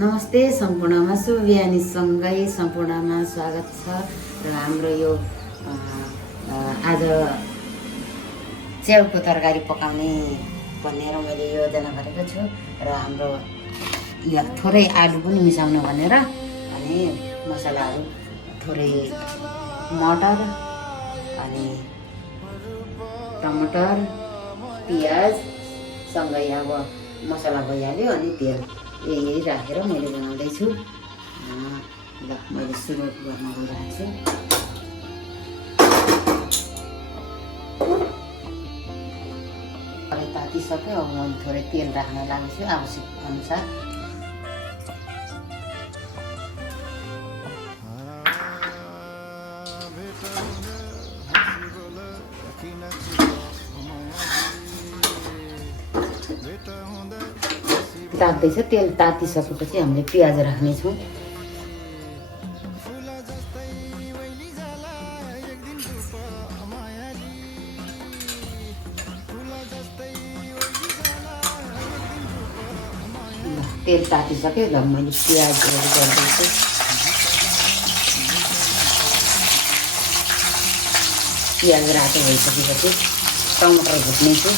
नमस्ते सम्पूर्णमा सुबियानीसँगै सम्पूर्णमा स्वागत छ र हाम्रो यो आज च्याउको तरकारी पकाउने भनेर मैले योजना गरेको छु र हाम्रो थोरै आलु पनि मिसाउनु भनेर अनि मसलाहरू थोरै मटर अनि टमाटर पियाज सँगै अब मसला भइहाल्यो अनि तेल यही राखेर मैले बनाउँदैछु। ल मैले सुरु गर्न गइरहेको छु। अहिले तातिसक्यो, अब मैले थोरै तेल राख्न लागेको छु आवश्यक अनुसार। तात्दैछ, तेल तातिसकेपछि हामीले प्याज राख्नेछौँ। तेल तातिसक्यो, ल मैले प्याजहरू गर्दैछु। प्याज रातो भइसकेपछि टमाटर भुट्नेछु।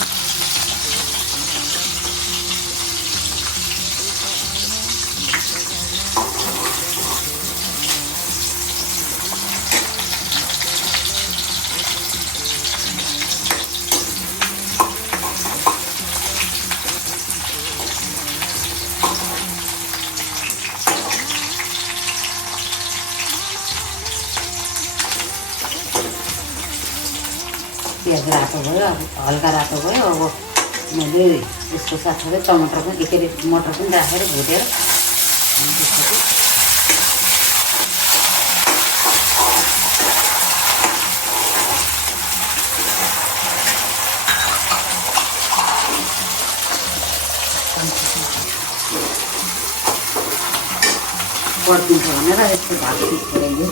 प्याज रातो भयो, अब हल्का रातो भयो। अब मैले यसको साथसाथै टमाटर पनि के अरे मटर पनि राखेर भुटेर त्यसपछि पर्दिन्छ भनेर यसको भाग छोडेको।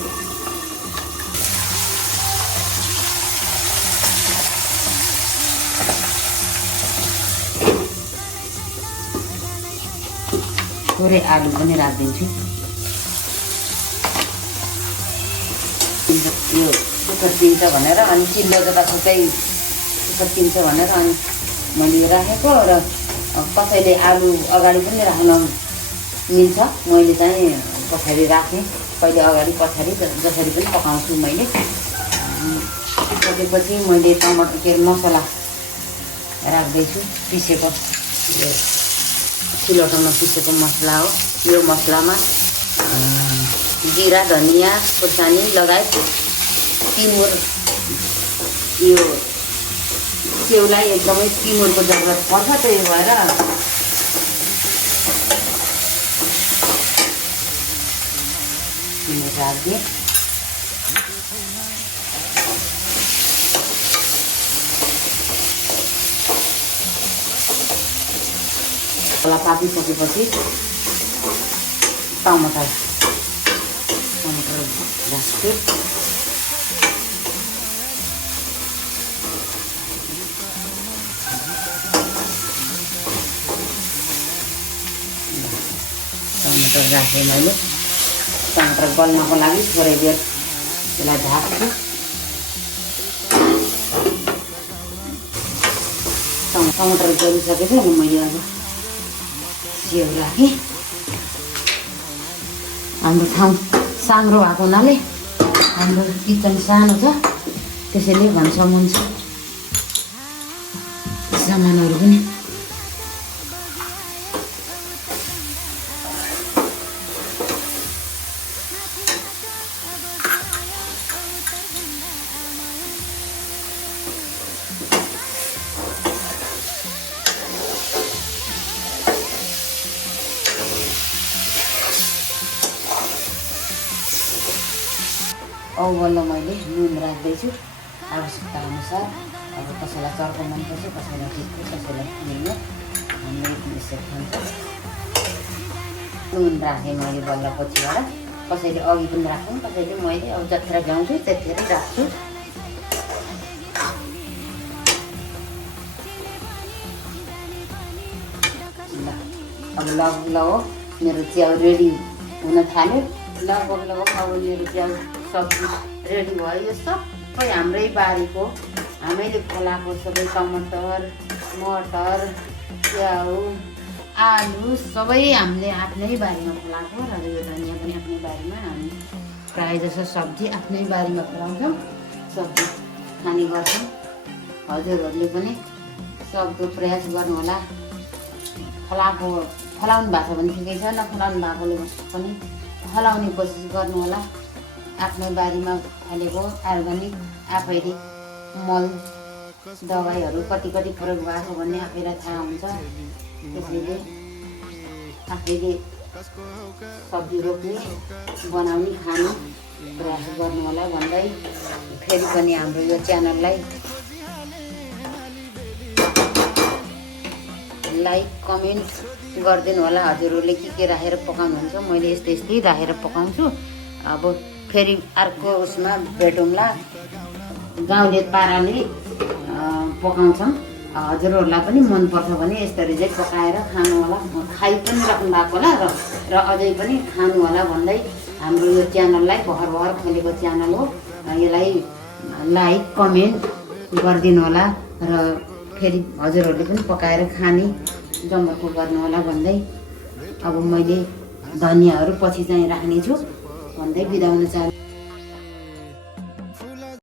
थोरै आलु पनि राखिदिन्छु। यो कुकर पिन्छ भनेर अनि चिल्लो जतासुकै कुकर पिन्छ भनेर अनि मैले राखेको र कसैले आलु अगाडि पनि राख्न मिल्छ। मैले चाहिँ पछाडि राखेँ, कहिले अगाडि पछाडि जसरी पनि पकाउँछु मैले। सकेपछि मैले टमाटर के अरे मसला राख्दैछु, पिसेको यो सिलौटोमा पिसेको मसला हो। यो मसलामा जिरा धनियाँ खोर्सानी लगायत तिमुर, यो च्याउलाई एकदमै तिमुरको जरुरत पर्छ, त्यही भएर तिमुर राखिदिएँ। मसला पाकिसकेपछि टमाटर राख्छु। टमाटर राखेँ मैले। टमाटर गल्नको लागि थोरै बेर यसलाई ढाक्छु। टमाटर गलिसकेपछि अनि मैले अब च्याउ राखेँ। हाम्रो ठाउँ साङ्ग्रो भएको हुनाले हाम्रो किचन सानो छ, त्यसैले भन्सम्म हुन्छ सामानहरू पनि। औबल्ल मैले नुन राख्दैछु आवश्यकता अनुसार। अब कसैलाई चर्को मनपर्छ, कसैलाई तितो, कसैलाई निलो, हामीले यसरी खान्छ। नुन राखेँ मैले बल्ल पछिबाट। कसैले अघि पनि राख्छन्, कसैले मैले अब जतिखेर ल्याउँछु त्यतिखेर राख्छु। ल अब लग्लो मेरो च्याउ रेडी हुन थाल्यो। लगभग अब मेरो च्याउ सब्जी रेडी भयो। यो सबै हाम्रै बारीको हामीले फलाएको सबै टमाटर, मटर, च्याउ, आलु सबै हामीले आफ्नै बारीमा फलाएको र यो धनियाँ पनि आफ्नै बारीमा। हामी प्रायः जसो सब्जी आफ्नै बारीमा फलाउँछौँ, सब्जी खाने गर्छौँ। हजुरहरूले पनि सक्दो प्रयास गर्नुहोला। फलाउनु भएको छ भने ठिकै छ, नफलाउनु भएकोले पनि फलाउने कोसिस गर्नुहोला। आफ्नै बारीमा फलेको अर्ग्यानिक आफैले मल दबाईहरू कति प्रयोग भएको छ भन्ने आफैलाई थाहा हुन्छ। त्यसैले आफैले सब्जी रोप्ने, बनाउने, खाने प्रयास गर्नुहोला भन्दै फेरि पनि हाम्रो यो च्यानललाई लाइक कमेन्ट गरिदिनु होला। हजुरहरूले के राखेर पकाउनुहुन्छ, मैले यस्तै राखेर पकाउँछु। अब फेरि अर्को उसमा भेटौँला, गाउँले पाराले पकाउँछौँ। हजुरहरूलाई पनि मनपर्छ भने यसरी चाहिँ पकाएर खानु होला, खाइ पनि राख्नु भएको होला र अझै पनि खानु होला भन्दै हाम्रो यो च्यानललाई भर्खर खोलेको च्यानल हो, यसलाई लाइक कमेन्ट गरिदिनु होला र फेरि हजुरहरूले पनि पकाएर खाने जमर्को गर्नु होला भन्दै अब मैले धनियाँहरू पछि चाहिँ राख्नेछु भन्दै बिदा हुन चाहन्छु।